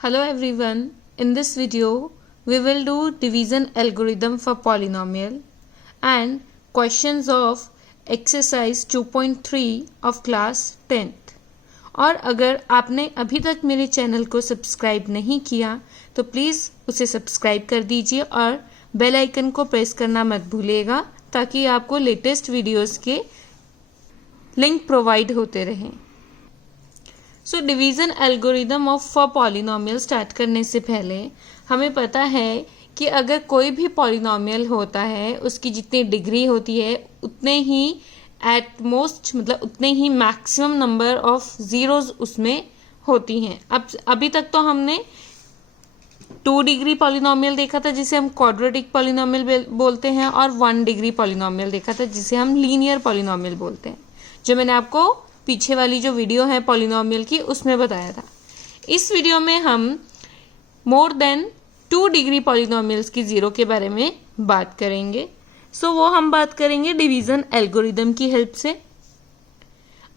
Hello everyone, in this video we will do division algorithm for polynomial and questions of exercise 2.3 of class 10th। और अगर आपने अभी तक मेरे channel को सब्सक्राइब नहीं किया तो प्लीज़ उसे सब्सक्राइब कर दीजिए और बेल आइकन को प्रेस करना मत भूलिएगा ताकि आपको लेटेस्ट वीडियोस के लिंक प्रोवाइड होते रहें। So division algorithm of for polynomial start करने से पहले हमें पता है कि अगर कोई भी पॉलिनोमियल होता है उसकी जितनी डिग्री होती है उतने ही एट मोस्ट मतलब उतने ही मैक्सिमम नंबर ऑफ ज़ीरोज़ उसमें होती हैं। अब अभी तक तो हमने 2 डिग्री पॉलिनोमियल देखा था जिसे हम क्वाड्रेटिक पॉलिनोमियल बोलते हैं और 1 डिग्री पॉलिनोमियल देखा था जिसे हम लीनियर पॉलिनोमियल बोलते हैं, जो मैंने आपको पीछे वाली जो वीडियो है पॉलिनोमियल की उसमें बताया था। इस वीडियो में हम मोर देन 2 डिग्री पॉलिनोमियल्स की ज़ीरो के बारे में बात करेंगे। सो वो हम बात करेंगे डिवीज़न एल्गोरिदम की हेल्प से।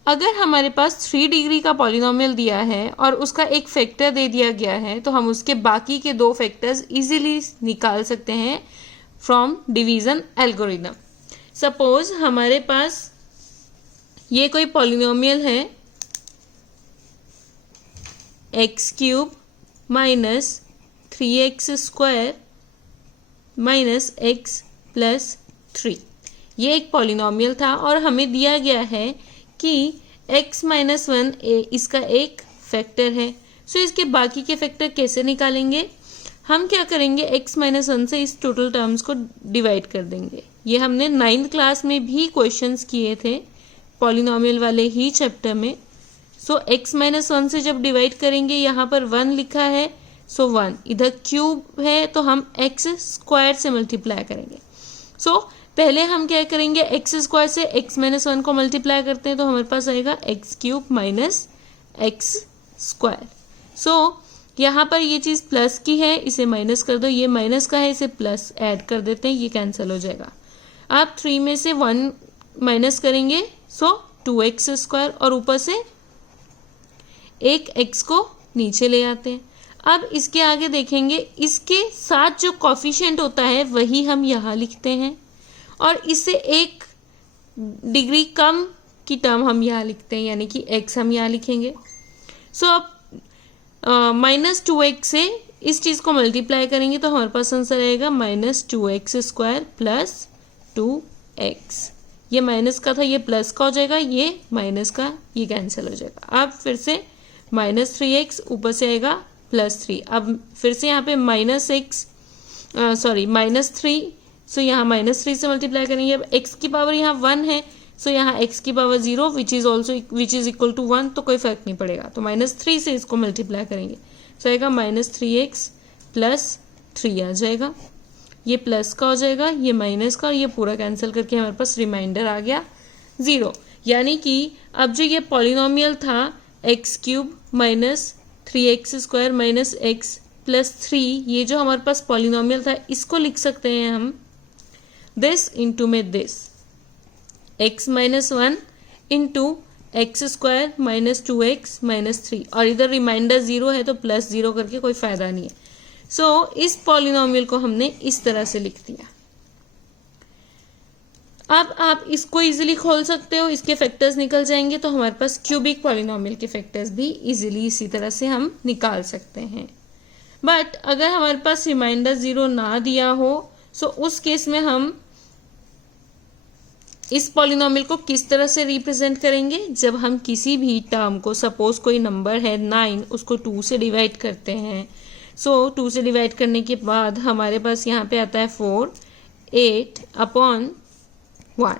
अगर हमारे पास 3 डिग्री का पॉलिनोमियल दिया है और उसका एक फैक्टर दे दिया गया है तो हम उसके बाकी के 2 फैक्टर्स इजीली निकाल सकते हैं फ्रॉम डिवीज़न एल्गोरिदम। सपोज हमारे पास ये कोई पॉलिनोमियल है x³ minus 3x² minus x plus 3। ये एक पॉलिनोमियल था और हमें दिया गया है कि x माइनस 1 इसका एक फैक्टर है। सो इसके बाकी के फैक्टर कैसे निकालेंगे? हम क्या करेंगे, x माइनस 1 से इस टोटल टर्म्स को डिवाइड कर देंगे। ये हमने 9th क्लास में भी क्वेश्चंस किए थे पॉलिनोमियल वाले ही चैप्टर में। सो x माइनस 1 से जब डिवाइड करेंगे, यहाँ पर 1 लिखा है सो 1, इधर क्यूब है तो हम x² से मल्टीप्लाई करेंगे। सो पहले हम क्या करेंगे, x² से x माइनस 1 को मल्टीप्लाई करते हैं तो हमारे पास आएगा x³ माइनस x²। सो यहाँ पर ये चीज़ प्लस की है, इसे माइनस कर दो, ये माइनस का है, इसे प्लस ऐड कर देते हैं, ये कैंसिल हो जाएगा। आप 3 में से 1 माइनस करेंगे सो 2x² और ऊपर से एक x को नीचे ले आते हैं। अब इसके आगे देखेंगे, इसके साथ जो कॉफिशिएंट होता है वही हम यहाँ लिखते हैं और इससे 1 डिग्री कम की टर्म हम यहाँ लिखते हैं, यानी कि x हम यहाँ लिखेंगे। सो अब माइनस 2x से इस चीज़ को मल्टीप्लाई करेंगे तो हमारे पास आंसर आएगा माइनस 2x² प्लस 2x। ये माइनस का था, ये प्लस का हो जाएगा, ये माइनस का, ये कैंसिल हो जाएगा। अब फिर से माइनस 3x ऊपर से आएगा प्लस 3। अब फिर से यहाँ पे माइनस 3, सो यहाँ माइनस 3 से मल्टीप्लाई करेंगे। अब x की पावर यहाँ 1 है सो यहाँ x की power 0 which is equal to 1, तो कोई फर्क नहीं पड़ेगा। तो माइनस 3 से इसको मल्टीप्लाई करेंगे सो आएगा माइनस 3x प्लस 3 आ जाएगा, ये प्लस का हो जाएगा, ये माइनस का, और ये पूरा कैंसिल करके हमारे पास रिमाइंडर आ गया 0। यानी कि अब जो ये पॉलिनोमियल था x³ minus 3x² minus x plus 3, ये जो हमारे पास पॉलिनोमियल था इसको लिख सकते हैं हम दिस इंटू में this, x minus 1 into x² minus 2x minus 3, और इधर रिमाइंडर 0 है तो प्लस 0 करके कोई फ़ायदा नहीं है। सो इस पॉलिनोमियल को हमने इस तरह से लिख दिया। अब आप इसको इजीली खोल सकते हो, इसके फैक्टर्स निकल जाएंगे तो हमारे पास क्यूबिक पॉलिनोमियल के फैक्टर्स भी इजीली इसी तरह से हम निकाल सकते हैं। बट अगर हमारे पास रिमाइंडर 0 ना दिया हो सो उस केस में हम इस पॉलिनोमियल को किस तरह से रिप्रेजेंट करेंगे, जब हम किसी भी टर्म को, सपोज कोई नंबर है 9, उसको 2 से डिवाइड करते हैं। सो 2 से डिवाइड करने के बाद हमारे पास यहाँ पे आता है 4, 8 अपॉन 1,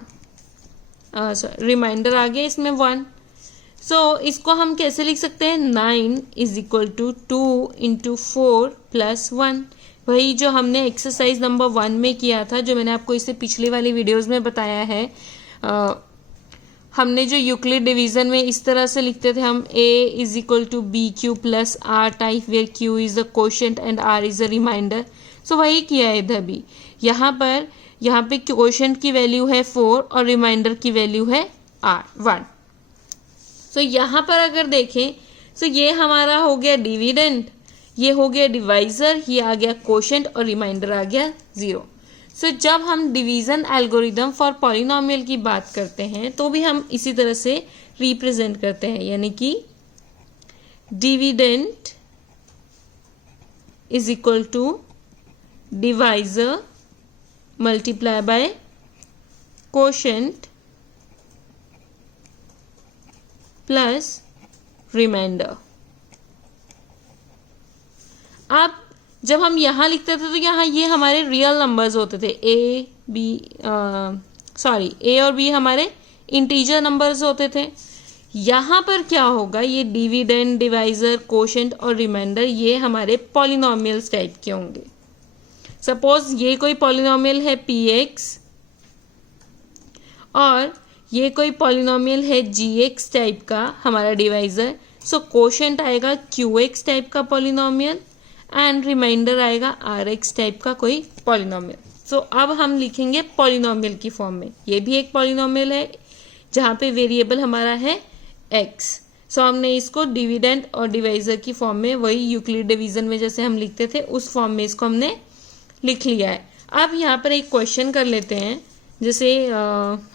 रिमाइंडर आ गया इसमें 1। सो इसको हम कैसे लिख सकते हैं, 9 is equal to 2 into 4 plus 1, वही जो हमने एक्सरसाइज नंबर 1 में किया था, जो मैंने आपको इससे पिछले वाली वीडियोस में बताया है। हमने जो यूक्लिड डिवीजन में इस तरह से लिखते थे हम, a is equal to BQ plus R type where Q is the quotient and R is the remainder. So वही किया है इधर भी। यहाँ पे क्वोशंट की वैल्यू है 4 और रिमाइंडर की वैल्यू है R 1। सो यहाँ पर अगर देखें सो ये हमारा हो गया डिविडेंड, ये हो गया डिवाइजर, ये आ गया कोशेंट और रिमाइंडर आ गया 0। सो जब हम डिवीजन एल्गोरिदम फॉर पॉलिनोमियल की बात करते हैं तो भी हम इसी तरह से रिप्रेजेंट करते हैं, यानी कि dividend is equal to divisor multiply by quotient plus remainder. अब जब हम यहाँ लिखते थे तो यहाँ ये हमारे रियल नंबर्स होते थे, ए और बी हमारे इंटीजर नंबर्स होते थे। यहाँ पर क्या होगा, ये डिविडेंड, डिवाइजर, कोशेंट और रिमाइंडर ये हमारे पॉलिनोमियल्स टाइप के होंगे। सपोज ये कोई पॉलिनोमियल है px और ये कोई पॉलिनोमियल है gx टाइप का हमारा डिवाइजर, सो कोशेंट आएगा qx टाइप का पॉलिनोमियल एंड रिमाइंडर आएगा rx टाइप का कोई पॉलिनोमियल। सो अब हम लिखेंगे पॉलिनोमियल की फॉर्म में। ये भी एक पॉलिनोमियल है जहाँ पे वेरिएबल हमारा है x। सो हमने इसको डिविडेंड और डिवाइजर की फॉर्म में, वही यूक्लिड डिवीजन में जैसे हम लिखते थे उस फॉर्म में इसको हमने लिख लिया है। अब यहाँ पर एक क्वेश्चन कर लेते हैं, जैसे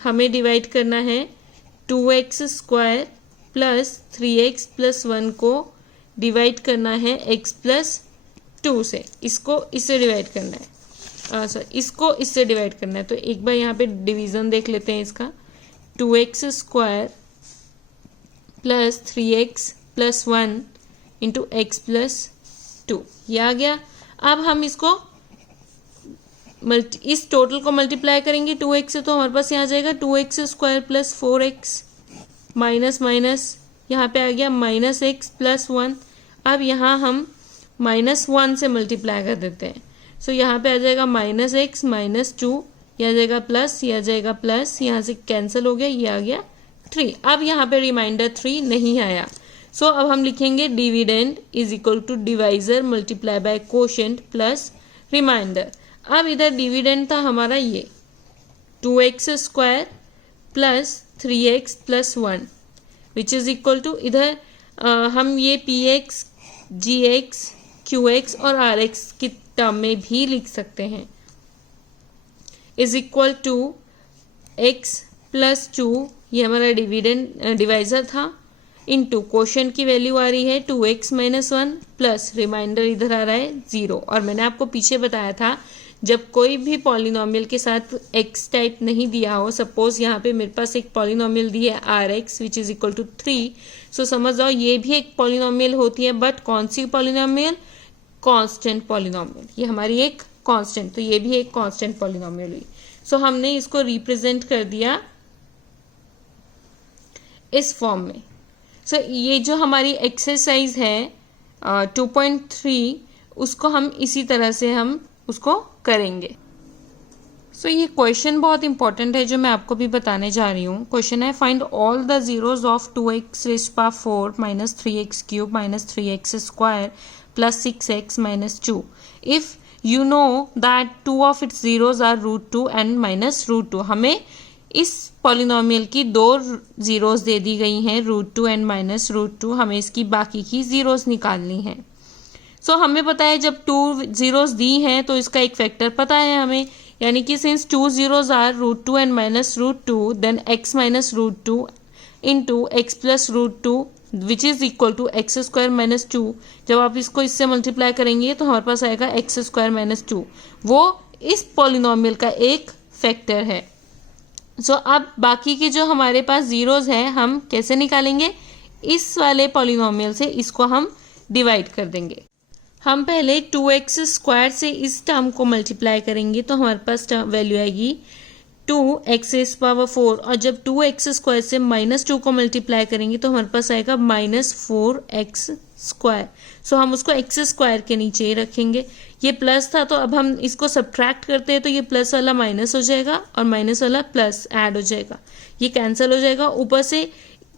हमें डिवाइड करना है 2x square plus 3x plus 1 को डिवाइड करना है x प्लस 2 से, इसको इससे डिवाइड करना है, इसको इससे डिवाइड करना है। तो एक बार यहाँ पे डिवीजन देख लेते हैं इसका, 2x square plus 3x plus 1 into x plus 2, ये आ गया। अब हम इसको इस टोटल को मल्टीप्लाई करेंगे 2x से, तो हमारे पास यहाँ आ जाएगा 2x square plus 4x minus minus यहाँ पे आ गया माइनस x प्लस 1। अब यहाँ हम -1 से मल्टीप्लाई कर देते हैं, सो यहाँ पे आ जाएगा -x माइनस 2, यह आ जाएगा प्लस, यह आ जाएगा प्लस, यहाँ से कैंसिल हो गया, ये आ गया 3। अब यहाँ पे रिमाइंडर 3 नहीं आया, सो अब हम लिखेंगे dividend is equal to divisor multiply by quotient plus remainder. अब इधर डिविडेंड था हमारा ये 2x square plus 3x plus 1 which is equal to, इधर हम ये px, gx, qx और rx की टर्म में भी लिख सकते हैं, is equal to x plus 2, ये हमारा डिवाइजर था, इनटू कोशेंट की वैल्यू आ रही है 2x माइनस 1 प्लस रिमाइंडर इधर आ रहा है 0। और मैंने आपको पीछे बताया था जब कोई भी पॉलिनोमियल के साथ x टाइप नहीं दिया हो, सपोज यहाँ पे मेरे पास एक पॉलिनोमियल दी है rx which is equal to 3, so समझ जाओ ये भी एक पॉलिनोमियल होती है, बट कौन सी पॉलिनोमियल, कांस्टेंट पॉलिनोमियल, ये हमारी एक कांस्टेंट, तो ये भी एक कांस्टेंट पॉलिनोमियल हुई। सो हमने इसको रिप्रेजेंट कर दिया इस फॉर्म में। सो ये जो हमारी एक्सरसाइज है 2.3 उसको हम इसी तरह से हम उसको करेंगे। सो ये क्वेश्चन बहुत इंपॉर्टेंट है जो मैं आपको भी बताने जा रही हूँ। क्वेश्चन है find all the zeros of 2x raised power 4 minus 3x cube minus 3x square plus 6x minus 2 if you know that 2 of its zeros are √2 and minus √2। हमें इस पॉलिनोमियल की 2 जीरोज दे दी गई हैं √2 एंड माइनस √2, हमें इसकी बाकी की zeros निकालनी है। सो हमें पता है जब 2 जीरोज दी हैं तो इसका एक फैक्टर पता है हमें, यानी कि since 2 zeros are √2 and minus √2 then x minus √2 into x plus √2 which is equal to x square minus 2। जब आप इसको इससे मल्टीप्लाई करेंगे तो हमारे पास आएगा एक्स स्क्वायर माइनस 2, वो इस पॉलिनोमियल का एक फैक्टर है। सो अब बाकी के जो हमारे पास जीरोज हैं हम कैसे निकालेंगे, इस वाले पॉलिनोमियल से इसको हम डिवाइड कर देंगे। हम पहले 2x स्क्वायर से इस टर्म को मल्टीप्लाई करेंगे तो हमारे पास वैल्यू आएगी 2x पावर 4, और जब 2x स्क्वायर से -2 को मल्टीप्लाई करेंगे तो हमारे पास आएगा -4x स्क्वायर। सो हम उसको x स्क्वायर के नीचे ही रखेंगे। ये प्लस था तो अब हम इसको सब्ट्रैक्ट करते हैं तो ये प्लस वाला माइनस हो जाएगा और माइनस वाला प्लस ऐड हो जाएगा, ये कैंसिल हो जाएगा। ऊपर से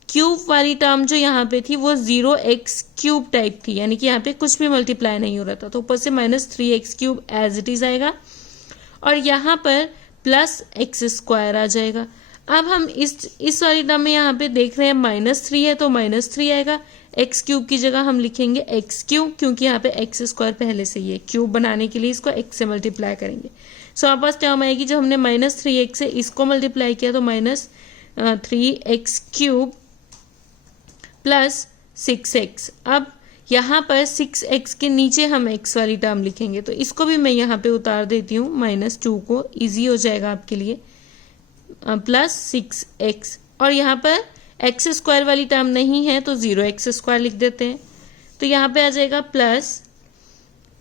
क्यूब वाली टर्म जो यहाँ पे थी वो 0x क्यूब टाइप थी, यानी कि यहाँ पे कुछ भी मल्टीप्लाई नहीं हो रहा था, तो ऊपर से -3x cube as it is आएगा और यहाँ पर प्लस एक्स स्क्वायर आ जाएगा। अब हम इस वाली टर्म में यहाँ पे देख रहे हैं -3 है तो -3 आएगा, एक्स क्यूब की जगह हम लिखेंगे एक्स क्यूब, क्योंकि यहाँ पे एक्स स्क्वायर पहले से ही है। क्यूब बनाने के लिए इसको एक्स से मल्टीप्लाई करेंगे। सो हमारे पास टर्म आएगी, जब हमने -3x से इसको मल्टीप्लाई किया तो -3x क्यूब प्लस 6x। अब यहाँ पर 6x के नीचे हम x वाली टर्म लिखेंगे, तो इसको भी मैं यहाँ पे उतार देती हूँ -2 को, इजी हो जाएगा आपके लिए, प्लस 6x। और यहाँ पर एक्स स्क्वायर वाली टर्म नहीं है तो 0x² लिख देते हैं। तो यहाँ पे आ जाएगा प्लस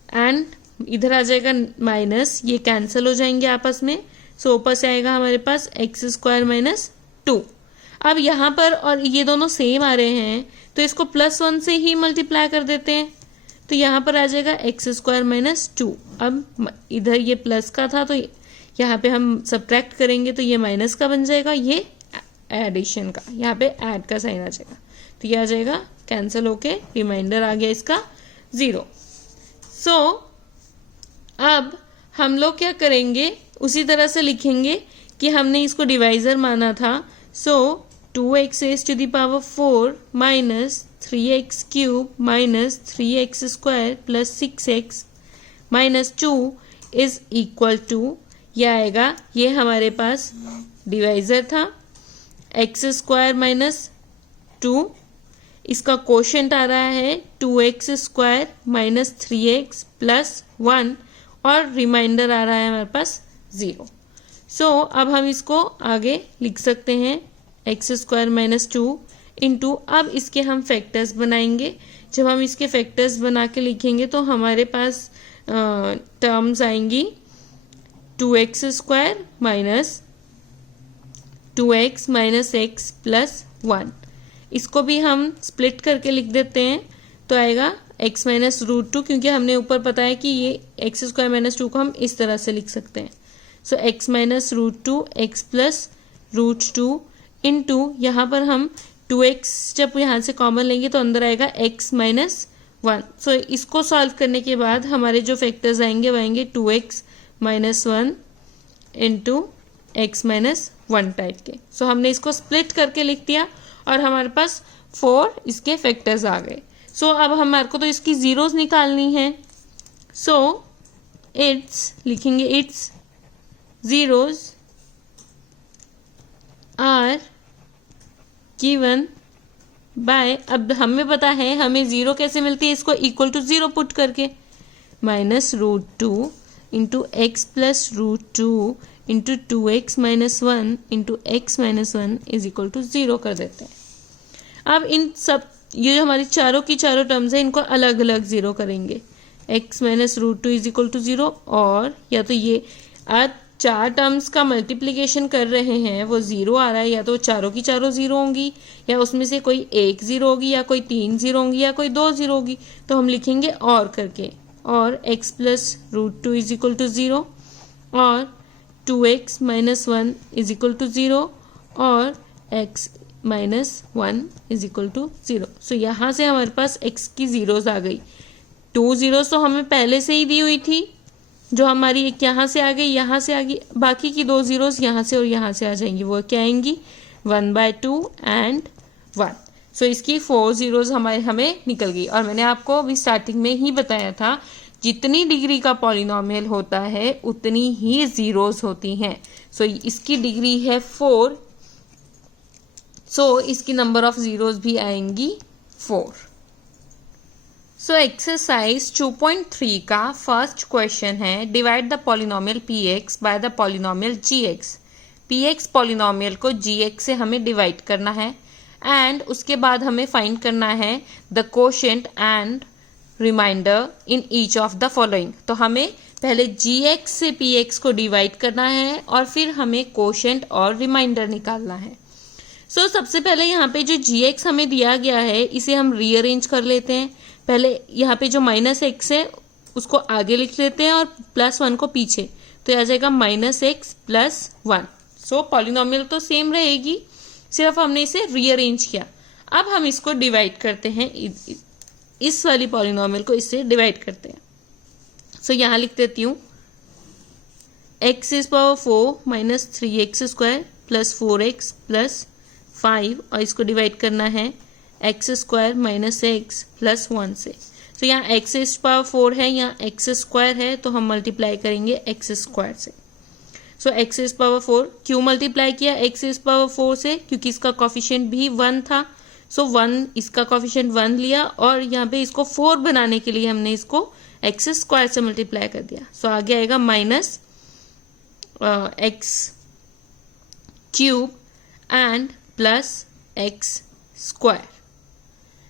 एंड इधर आ जाएगा माइनस, ये कैंसिल हो जाएंगे आपस में। सो ऊपर से आएगा हमारे पास x² - 2। अब यहाँ पर और ये दोनों सेम आ रहे हैं तो इसको +1 से ही मल्टीप्लाई कर देते हैं। तो यहाँ पर आ जाएगा x² - 2। अब इधर ये प्लस का था तो यहाँ पे हम सब्ट्रैक्ट करेंगे तो ये माइनस का बन जाएगा, ये एडिशन का, यहाँ पे ऐड का साइन आ जाएगा। तो ये आ जाएगा कैंसिल होके, रिमाइंडर आ गया इसका 0। सो अब हम लोग क्या करेंगे, उसी तरह से लिखेंगे कि हमने इसको डिवाइजर माना था। So 2x⁴ minus 3x³ minus 3x² plus 6x minus 2 is equal to, यह आएगा, ये हमारे पास डिवाइजर था, x² - 2, इसका कोशेंट आ रहा है 2x² माइनस 3x प्लस 1 और रिमाइंडर आ रहा है हमारे पास 0। सो अब हम इसको आगे लिख सकते हैं x² - 2 इंटू, अब इसके हम फैक्टर्स बनाएंगे। जब हम इसके फैक्टर्स बना के लिखेंगे तो हमारे पास टर्म्स आएंगी 2x² minus 2x minus x plus 1। इसको भी हम स्प्लिट करके लिख देते हैं तो आएगा x माइनस √2, क्योंकि हमने ऊपर पता है कि ये x² - 2 को हम इस तरह से लिख सकते हैं। सो x minus √2 x plus √2 into, यहाँ पर हम 2x जब यहाँ से कॉमन लेंगे तो अंदर आएगा x माइनस 1। सो इसको सॉल्व करने के बाद हमारे जो फैक्टर्स आएंगे वो आएंगे 2x minus 1 into x minus 1 type के। सो हमने इसको स्प्लिट करके लिख दिया और हमारे पास 4 इसके फैक्टर्स आ गए। सो अब हमारे को तो इसकी जीरोस निकालनी है। सो इट्स लिखेंगे, its zeros are given by, अब हमें पता है हमें 0 कैसे मिलती है, इसको इक्वल टू 0 पुट करके, -√2 into x plus √2 into 2x minus 1 into x minus 1 is equal to 0 कर देते हैं। अब इन सब, ये जो हमारी चारों की चारों टर्म्स है, इनको अलग अलग 0 करेंगे। x minus √2 is equal to 0, और या तो ये आज 4 टर्म्स का मल्टीप्लिकेशन कर रहे हैं वो 0 आ रहा है, या तो चारों की चारों 0 होंगी, या उसमें से कोई एक 0 होगी, या कोई 3 0 होंगी, या कोई 2 0 होगी। तो हम लिखेंगे और करके, और x plus √2 is equal to 0 और 2x minus 1 is equal to 0 और x minus 1 is equal to 0। So यहाँ से हमारे पास x की जीरोस आ गई। 2 zeros तो हमें पहले से ही दी हुई थी, जो हमारी एक यहाँ से आ गई, यहाँ से आ गई, बाकी की 2 zeros यहाँ से और यहाँ से आ जाएंगी। वो क्या आएंगी, 1/2 एंड 1। सो इसकी 4 zeros हमें निकल गई। और मैंने आपको अभी स्टार्टिंग में ही बताया था, जितनी डिग्री का पॉलिनोमियल होता है उतनी ही जीरोस होती हैं। सो इसकी डिग्री है 4, सो इसकी नंबर ऑफ जीरोस भी आएंगी 4। सो एक्सरसाइज 2.3 का फर्स्ट क्वेश्चन है, divide the polynomial px by the polynomial gx। px polynomial को gx से हमें डिवाइड करना है एंड उसके बाद हमें फाइंड करना है the quotient and remainder in each of the following. तो हमें पहले gx से px को डिवाइड करना है और फिर हमें कोशेंट और रिमाइंडर निकालना है। सो सबसे पहले यहाँ पे जो gx हमें दिया गया है इसे हम रीअरेंज कर लेते हैं। पहले यहाँ पे जो -x है उसको आगे लिख लेते हैं और +1 को पीछे, तो यह आ जाएगा -x प्लस 1। सो पॉलिनोमियल तो सेम रहेगी, सिर्फ हमने इसे रीअरेंज किया। अब हम इसको डिवाइड करते हैं, इस वाली पॉलिनोमियल को इससे डिवाइड करते हैं। सो यहाँ लिख देती हूँ x⁴ minus 3x² plus 4x plus 5, और इसको डिवाइड करना है x square minus x plus 1 से। तो यहाँ एक्स इज पावर 4 है, यहाँ एक्स स्क्वायर है, तो हम मल्टीप्लाई करेंगे एक्स स्क्वायर से। सो एक्स इज पावर 4 क्यों मल्टीप्लाई किया एक्स इज पावर 4 से, क्योंकि इसका कॉफिशिएंट भी 1 था। सो 1 इसका कॉफिशिएंट 1 लिया और यहाँ पे इसको 4 बनाने के लिए हमने इसको एक्स स्क्वायर से मल्टीप्लाई कर दिया। सो आगे आएगा minus x cube and plus x square.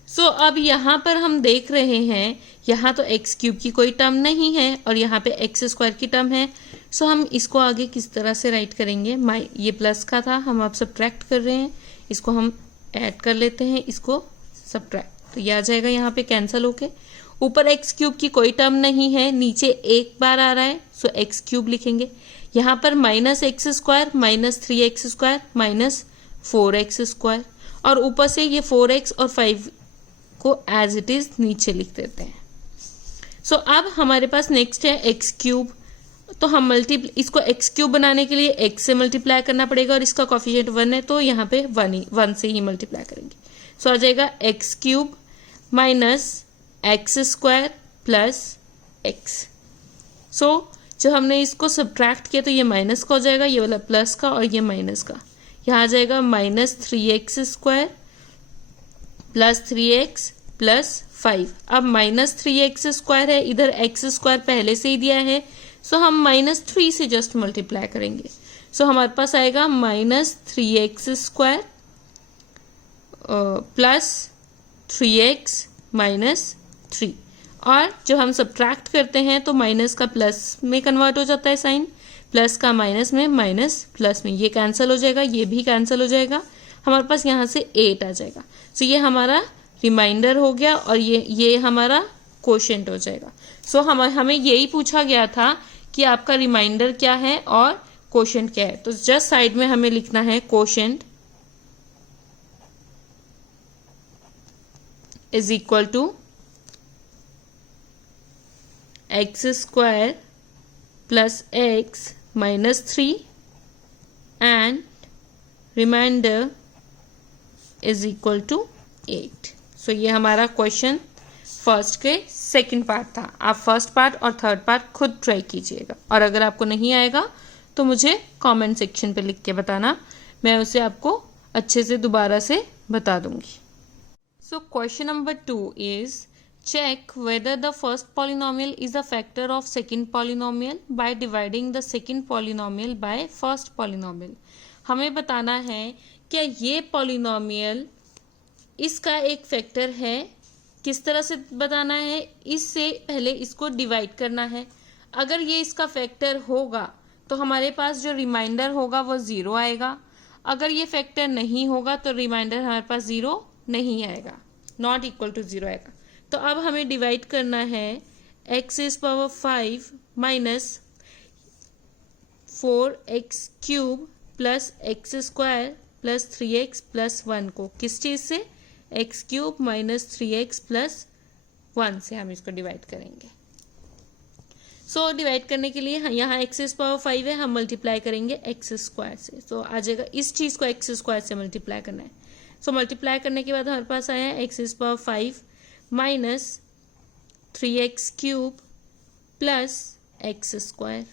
So अब यहाँ पर हम देख रहे हैं यहाँ तो एक्स क्यूब की कोई टर्म नहीं है और यहाँ पे एक्स स्क्वायर की टर्म है। सो हम इसको आगे किस तरह से राइट करेंगे, ये प्लस का था, हम अब सब्ट्रैक्ट कर रहे हैं, इसको हम ऐड कर लेते हैं, इसको सब्ट्रैक्ट, तो ये आ जाएगा यहाँ पे कैंसिल होके। ऊपर एक्स क्यूब की कोई टर्म नहीं है, नीचे एक बार आ रहा है, सो एक्स क्यूब लिखेंगे। यहाँ पर minus x square minus 3x square minus 4x square, और ऊपर से ये 4x और 5 को एज इट इज नीचे लिख देते हैं। सो अब हमारे पास नेक्स्ट है एक्स क्यूब, तो हम इसको एक्स क्यूब बनाने के लिए एक्स से मल्टीप्लाई करना पड़ेगा और इसका कॉफिशिएंट 1 है, तो यहाँ पे 1 से ही मल्टीप्लाई करेंगे। सो आ जाएगा x cube minus x square plus x. So जब हमने इसको सब्ट्रैक्ट किया तो ये माइनस का हो जाएगा, ये वाला प्लस का और ये माइनस का, यहाँ आ जाएगा minus 3x square plus 3x plus 5। अब माइनस 3x स्क्वायर है, इधर x स्क्वायर पहले से ही दिया है, सो हम माइनस 3 से जस्ट मल्टीप्लाई करेंगे। सो हमारे पास आएगा minus 3x square plus 3x minus 3, और जब हम सब्ट्रैक्ट करते हैं तो माइनस का प्लस में कन्वर्ट हो जाता है साइन, प्लस का माइनस में, माइनस प्लस में, ये कैंसिल हो जाएगा, ये भी कैंसिल हो जाएगा, हमारे पास यहाँ से 8 आ जाएगा। सो ये हमारा रिमाइंडर हो गया और ये हमारा कोशेंट हो जाएगा। सो हमें यही पूछा गया था कि आपका रिमाइंडर क्या है और कोशेंट क्या है, तो जस्ट साइड में हमें लिखना है quotient is equal to x square plus x minus 3 and remainder is equal to 8। So ये हमारा क्वेश्चन फर्स्ट के सेकंड पार्ट था। आप फर्स्ट पार्ट और थर्ड पार्ट खुद ट्राई कीजिएगा, और अगर आपको नहीं आएगा तो मुझे कमेंट सेक्शन पे लिख के बताना, मैं उसे आपको अच्छे से दोबारा से बता दूंगी। So question number 2 is check whether the first polynomial is a factor of second polynomial by dividing the second polynomial by first polynomial। हमें बताना है क्या ये पॉलिनोमियल इसका एक फैक्टर है। किस तरह से बताना है, इससे पहले इसको डिवाइड करना है। अगर ये इसका फैक्टर होगा तो हमारे पास जो रिमाइंडर होगा वो 0 आएगा, अगर ये फैक्टर नहीं होगा तो रिमाइंडर हमारे पास 0 नहीं आएगा, नॉट इक्वल टू 0 आएगा। तो अब हमें डिवाइड करना है x is power 5 minus 4x cube plus x square plus 3x plus 1 को किस चीज़ से, x cube minus 3x plus 1 से हम इसको डिवाइड करेंगे। सो डिवाइड करने के लिए यहाँ एक्स इज पावर 5 है, हम मल्टीप्लाई करेंगे एक्स स्क्वायर से। सो आ जाएगा, इस चीज़ को एक्स स्क्वायर से मल्टीप्लाई करना है। सो मल्टीप्लाई करने के बाद हमारे पास आया है x is power 5 minus 3x cube plus x square.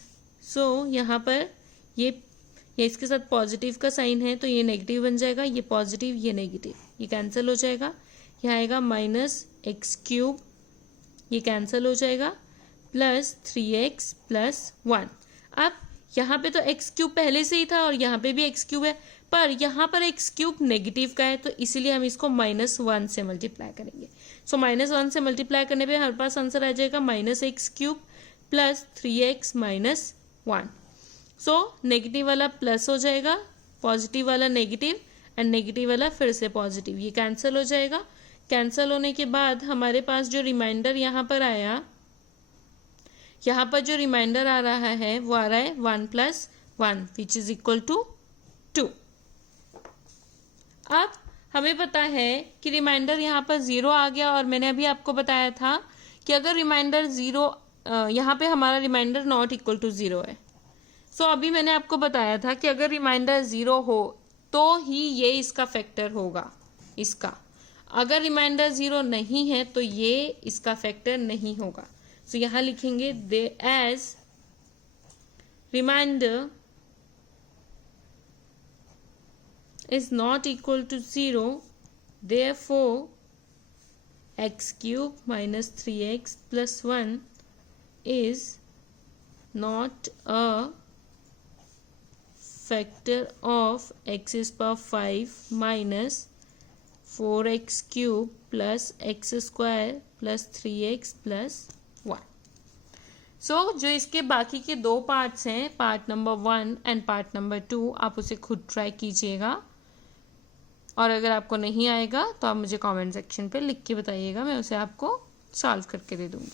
So यहाँ पर ये इसके साथ पॉजिटिव का साइन है तो ये नेगेटिव बन जाएगा, ये पॉजिटिव ये नेगेटिव, ये कैंसिल हो जाएगा। यहाँ आएगा माइनस एक्स क्यूब, ये कैंसिल हो जाएगा, प्लस 3x प्लस 1। अब यहाँ पे तो एक्स क्यूब पहले से ही था और यहाँ पे भी एक्स क्यूब है, पर यहाँ पर एक्स क्यूब नेगेटिव का है तो इसीलिए हम इसको -1 से मल्टीप्लाई करेंगे। सो -1 से मल्टीप्लाई करने पे हमारे पास आंसर आ जाएगा -x cube plus 3x minus 1। So negative वाला प्लस हो जाएगा, पॉजिटिव वाला नेगेटिव एंड नेगेटिव वाला फिर से पॉजिटिव, ये कैंसिल हो जाएगा। कैंसिल होने के बाद हमारे पास जो रिमाइंडर यहाँ पर आया, यहाँ पर जो रिमाइंडर आ रहा है वो आ रहा है 1 + 1 विच इज इक्वल टू 2। अब हमें पता है कि रिमाइंडर यहाँ पर 0 आ गया, और मैंने अभी आपको बताया था कि अगर रिमाइंडर 0 यहाँ पे हमारा रिमाइंडर नॉट इक्वल टू 0 है। सो अभी मैंने आपको बताया था कि अगर रिमाइंडर 0 हो तो ही ये इसका फैक्टर होगा इसका। अगर रिमाइंडर 0 नहीं है तो ये इसका फैक्टर नहीं होगा। सो यहाँ लिखेंगे दे as remainder is not equal to 0, therefore x cube minus 3x plus 1 is not a factor of x is power 5 minus 4x cube plus x square plus 3x plus 1। सो जो इसके बाकी के दो पार्ट्स हैं, part number 1 and part number 2, आप उसे खुद try कीजिएगा और अगर आपको नहीं आएगा तो आप मुझे कमेंट सेक्शन पे लिख के बताइएगा, मैं उसे आपको सॉल्व करके दे दूंगी।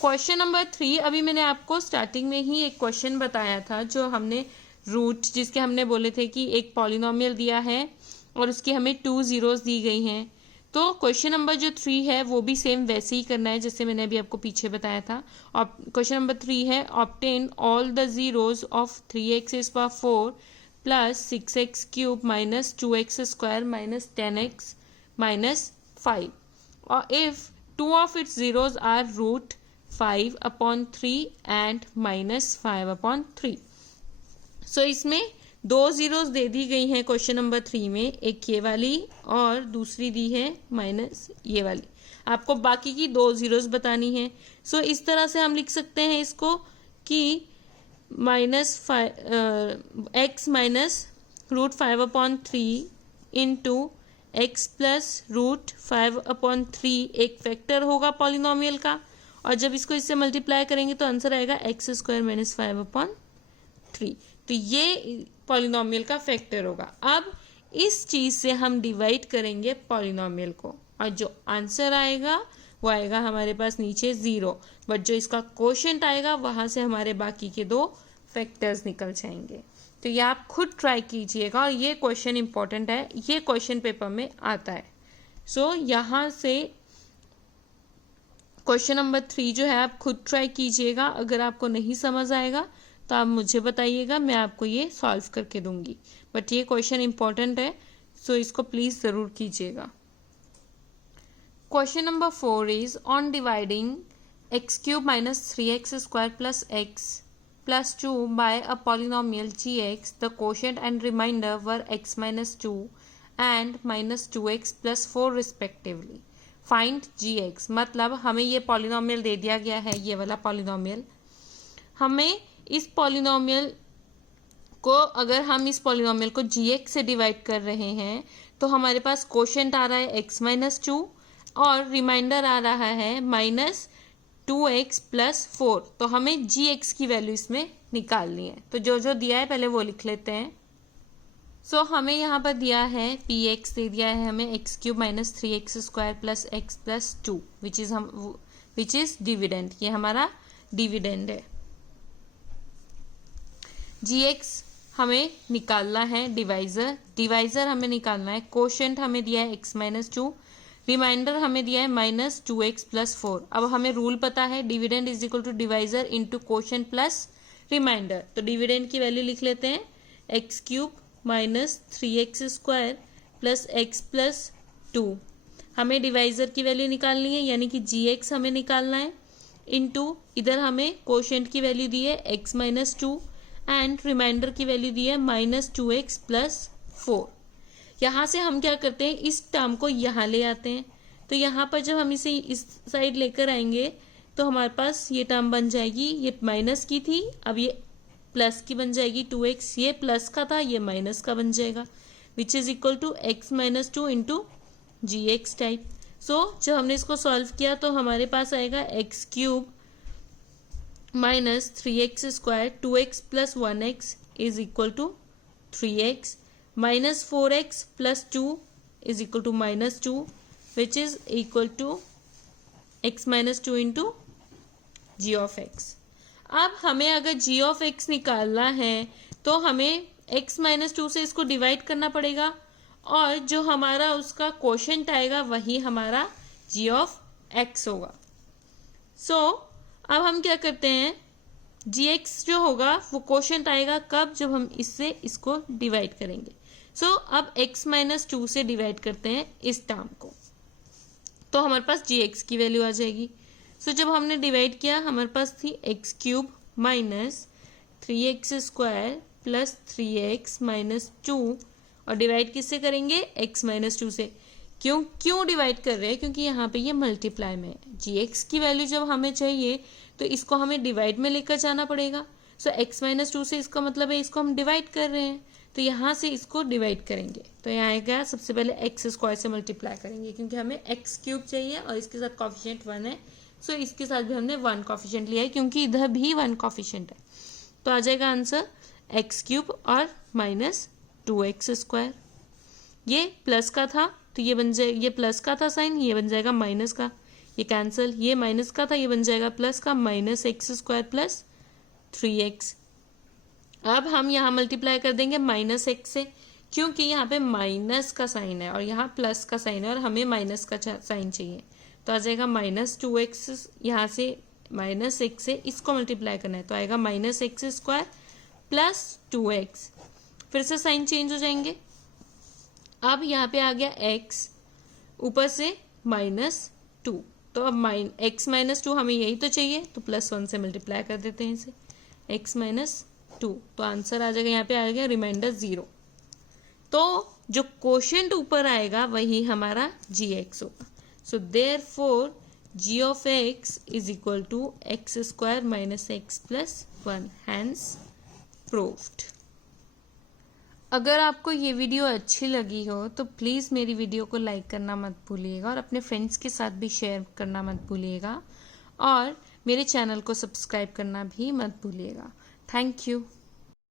क्वेश्चन नंबर 3, अभी मैंने आपको स्टार्टिंग में ही एक क्वेश्चन बताया था जो हमने रूट, जिसके हमने बोले थे कि एक पॉलिनोमियल दिया है और उसकी हमें 2 zeros दी गई हैं। तो क्वेश्चन नंबर जो 3 है वो भी सेम वैसे ही करना है जैसे मैंने अभी आपको पीछे बताया था। और क्वेश्चन नंबर 3 है obtain all the zeros of 3x is power 4 plus 6x cube minus 2x square minus 10x minus 5 or if two of its zeros are root 5 upon 3 and minus 5 upon 3। सो इसमें दो zeros दे दी गई हैं question number 3 में, एक ये वाली और दूसरी दी है माइनस ये वाली। आपको बाकी की दो जीरोस बतानी है। सो इस तरह से हम लिख सकते हैं इसको कि x minus root 5 upon 3 into x plus root 5 upon 3 एक फैक्टर होगा पॉलिनोमियल का, और जब इसको इससे मल्टीप्लाई करेंगे तो आंसर आएगा एक्स स्क्वायर माइनस 5 अपॉन 3। तो ये पॉलिनोमियल का फैक्टर होगा। अब इस चीज से हम डिवाइड करेंगे पॉलिनोमियल को और जो आंसर आएगा वो आएगा हमारे पास नीचे 0, बट जो इसका कोशेंट आएगा वहां से हमारे बाकी के दो फैक्टर्स निकल जाएंगे। तो ये आप खुद ट्राई कीजिएगा और ये क्वेश्चन इंपॉर्टेंट है, ये क्वेश्चन पेपर में आता है। सो यहाँ से क्वेश्चन नंबर 3 जो है आप खुद ट्राई कीजिएगा। अगर आपको नहीं समझ आएगा तो आप मुझे बताइएगा, मैं आपको ये सॉल्व करके दूंगी, बट ये क्वेश्चन इंपॉर्टेंट है, सो इसको प्लीज जरूर कीजिएगा। Question number 4 is on dividing x cube minus 3x square plus x plus 2 by a polynomial gx, the quotient and remainder were x minus 2 and minus 2x plus 4 respectively, find gx। मतलब हमें ये polynomial दे दिया गया है, ये वाला polynomial. हमें इस पॉलिनोमियल को, अगर हम इस पॉलिनोमियल को gx से डिवाइड कर रहे हैं तो हमारे पास कोशेंट आ रहा है x माइनस 2 और रिमाइंडर आ रहा है माइनस 2x प्लस 4। तो हमें gx की वैल्यू इसमें निकालनी है। तो जो जो दिया है पहले वो लिख लेते हैं। सो हमें यहाँ पर दिया है px दे दिया है हमें x cube minus 3x square plus x plus 2 which is dividend, ये हमारा डिविडेंड है। gx हमें निकालना है डिवाइजर हमें निकालना है। कोशेंट हमें दिया है x माइनस 2, रिमाइंडर हमें दिया है माइनस 2x प्लस 4। अब हमें रूल पता है dividend is equal to divisor into quotient plus remainder. तो डिविडेंड की वैल्यू लिख लेते हैं x cube minus 3x square plus x plus 2। हमें डिवाइजर की वैल्यू निकालनी है यानी कि gx हमें निकालना है, इंटू इधर हमें कोशेंट की वैल्यू दी है x माइनस 2 एंड रिमाइंडर की वैल्यू दी है माइनस 2x प्लस 4। यहाँ से हम क्या करते हैं, इस टर्म को यहाँ ले आते हैं। तो यहाँ पर जब हम इसे इस साइड लेकर आएंगे तो हमारे पास ये टर्म बन जाएगी, ये माइनस की थी अब ये प्लस की बन जाएगी 2x, ये प्लस का था ये माइनस का बन जाएगा, which is equal to x minus 2 into gx type. So जब हमने इसको सॉल्व किया तो हमारे पास आएगा x cube minus 3x square 2x plus 1x is equal to 3x minus 4x plus 2 is equal to minus 2 which is equal to x minus 2 into g of x. अब हमें अगर g ऑफ x निकालना है तो हमें x minus 2 से इसको divide करना पड़ेगा और जो हमारा उसका कोशेंट आएगा वही हमारा g ऑफ x होगा। सो अब हम क्या करते हैं, gx जो होगा वो कोशेंट आएगा कब, जब हम इससे इसको डिवाइड करेंगे। सो अब x माइनस 2 से डिवाइड करते हैं इस टर्म को। तो हमारे पास जी एक्स की वैल्यू आ जाएगी। सो जब हमने डिवाइड किया हमारे पास थी x cube minus 3x² plus 3x minus 2, और डिवाइड किससे करेंगे, x माइनस 2 से। क्यों डिवाइड कर रहे हैं, क्योंकि यहाँ पे ये मल्टीप्लाई में है। जी एक्स की वैल्यू जब हमें चाहिए तो इसको हमें डिवाइड में लेकर जाना पड़ेगा। सो x माइनस 2 से इसका मतलब है इसको हम डिवाइड कर रहे हैं, तो यहाँ से इसको डिवाइड करेंगे तो यहाँ आएगा, सबसे पहले x² से मल्टीप्लाई करेंगे क्योंकि हमें x क्यूब चाहिए और इसके साथ कॉफिशिएंट 1 है। सो इसके साथ भी हमने 1 कॉफिशिएंट लिया है क्योंकि इधर भी 1 कॉफिशिएंट है। तो आ जाएगा आंसर x क्यूब और माइनस 2x²। ये प्लस का था तो ये बन जाए, ये प्लस का था साइन, ये बन जाएगा माइनस का, ये कैंसिल। ये माइनस का था, ये बन जाएगा प्लस का, माइनस x² प्लस 3x। अब हम यहाँ मल्टीप्लाई कर देंगे माइनस x से, क्योंकि यहाँ पे माइनस का साइन है और यहाँ प्लस का साइन है और हमें माइनस का साइन चाहिए। तो आ जाएगा माइनस 2x, यहाँ से माइनस x से इसको मल्टीप्लाई करना है तो आएगा माइनस x² प्लस 2x। फिर से साइन चेंज हो जाएंगे। अब यहाँ पे आ गया x, ऊपर से माइनस 2, तो अब x माइनस 2 हमें यही तो चाहिए, तो प्लस 1 से मल्टीप्लाई कर देते हैं इसे, x माइनस 2। तो आंसर आ जाएगा, यहाँ पे आ गया रिमाइंडर 0। तो जो क्वोशिएंट ऊपर आएगा वही हमारा gx होगा। So therefore g of x is equal to x² minus x plus 1, hence proved. अगर आपको ये वीडियो अच्छी लगी हो तो प्लीज़ मेरी वीडियो को लाइक करना मत भूलिएगा और अपने फ्रेंड्स के साथ भी शेयर करना मत भूलिएगा और मेरे चैनल को सब्सक्राइब करना भी मत भूलिएगा। Thank you.